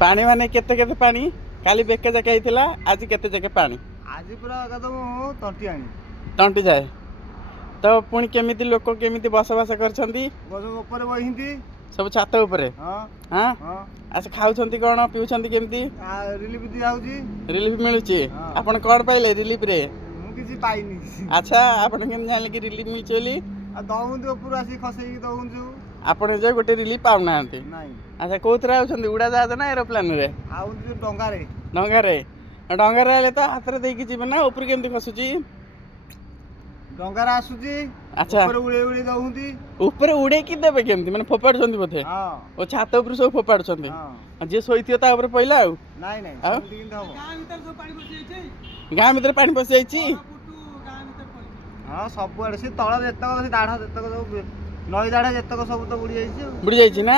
पानी माने केते केते पानी काली बेके जाके आइथिला आज केते जाके पानी आज पूरा एकदम तंटी आनी टंटी जाए तो पुणी केमिति लोक केमिति बसवास करछंती ऊपर बहिंती सब छात ऊपर हाँ हाँ हाँ अच्छा खाउछंती कोन पिउछंती केमिति रिलीफ दिया होची रिलीफ मिलुची हाँ। आपण कोन पाइले रिलीफ रे मु किसी पाइनी अच्छा आपण केम जानले कि रिलीफ मिलची बोली आ दउंदी ऊपर आसी खसेई दउंजु आपण जे गोटे रिलीफ पाउनांती नाही अच्छा कोथरा आउछंती उड़ा जहाज ना एरोप्लेन रे आउंदी डंगा रे डंगा रे आले तो हाथ रे देकी जीवन ना ऊपर केमति खसुची डंगा रे आसुची अच्छा ऊपर उड़े उड़े दउंदी ऊपर उड़े की देबे केमति माने फोपाडछंती बोथे हां ओ छात ऊपर सब फोपाडछंती हां जे सोइथियो ता ऊपर पहिला आउ नाही नाही आउ? सेमति किंत हबो गाँ भीतर पानी पसि जाइची हां सब आड़े से तळ जेतक से दाढ़ जेतक सब नई दाढ़ जेतक सब तो बुड़ी जाइছি बुड़ी जाइची ना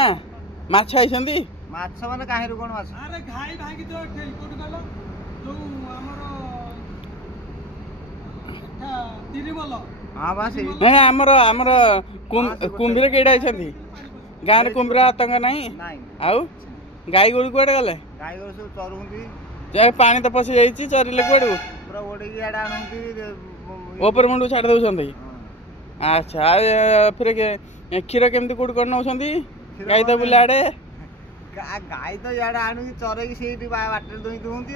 माछ आइछंती माछ माने काहेरु कोन माछ अरे घाई भागी तो कोठी गलो जो हमरो एठा तिरिबल हां बा से नहीं हमर हमर कुंभीर केडा आइछंती गाँ रे कुंभीर आतंक नहीं नाही आउ गाई गोरु कुआडे गले गाई गोरु सब चरुंदी जे पानी तो पसि जाइची चरिले कुआडू पूरा ओडेगी आडे आनंदी ऊपर मुंडू छाड़ दउछंती अच्छा फिर के क्षीर केमती कोड कर नउछंती गाई तो बुला आडे गाई तो याडे आनुकी चरेगी सेठी बाटर दोई दुहंती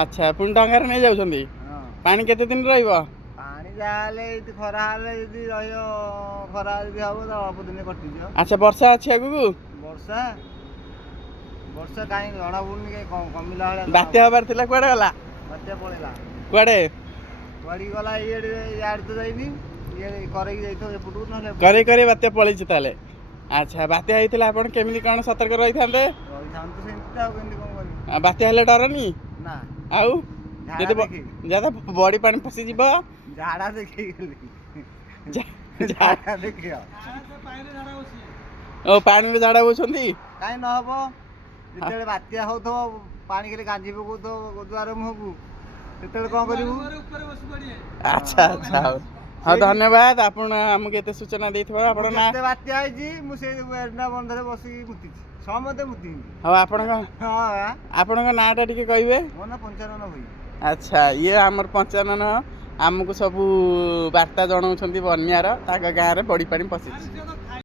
अच्छा पुणी डंगार नहीं जाउछंती हां पानी केते दिन रहइबो पानी जाले इति खरा हाले यदि रहियो खरा यदि हबो त अल्प दिन कटि जियो अच्छा वर्षा अछि आगु वर्षा वर्षा काई जणा बुनी के कमिला हला बात्या हबार थिला कुआडे गला बात्या पळेला कुआडे पड़ी गला याड तो जाइनी ये करेगी जाइतो एपुटू नले करे करे बात्या पळिछि ताले अच्छा बात्या आइथिला आपण केमिति कोन सतर्क रहिथांते रही थांतो सेंति आ केंति कोन करी बात्या हेले डरनी ना आउ झाड़ा जदि देखी ज्यादा बॉडी पानी पसि जिवो झाड़ा देखी गेली जा झाड़ा देखियो से पाइरे झाड़ा होसी ओ पानी रे जाडा बोछंती काई न हबो जेतेले बात्या होथो पानी केले गांजी पकोथो गोद्वार मुहकु तेतेले कोन करिवु ऊपर बस पड़ी अच्छा अच्छा हाँ धन्यवाद आपण हमके एते सूचना देइथबो आपण ना केते बात्या आइजी मु से एरना बंधरे बसी मुति समते मुति हां आपण हां आपण नाटा टिके कहबे मो ना 55 होई अच्छा ये हमर पंचानन आमको सब वार्ता जनाउछंती बन्यार ताका गाँ रे बड़ी पानी पसिछि से तो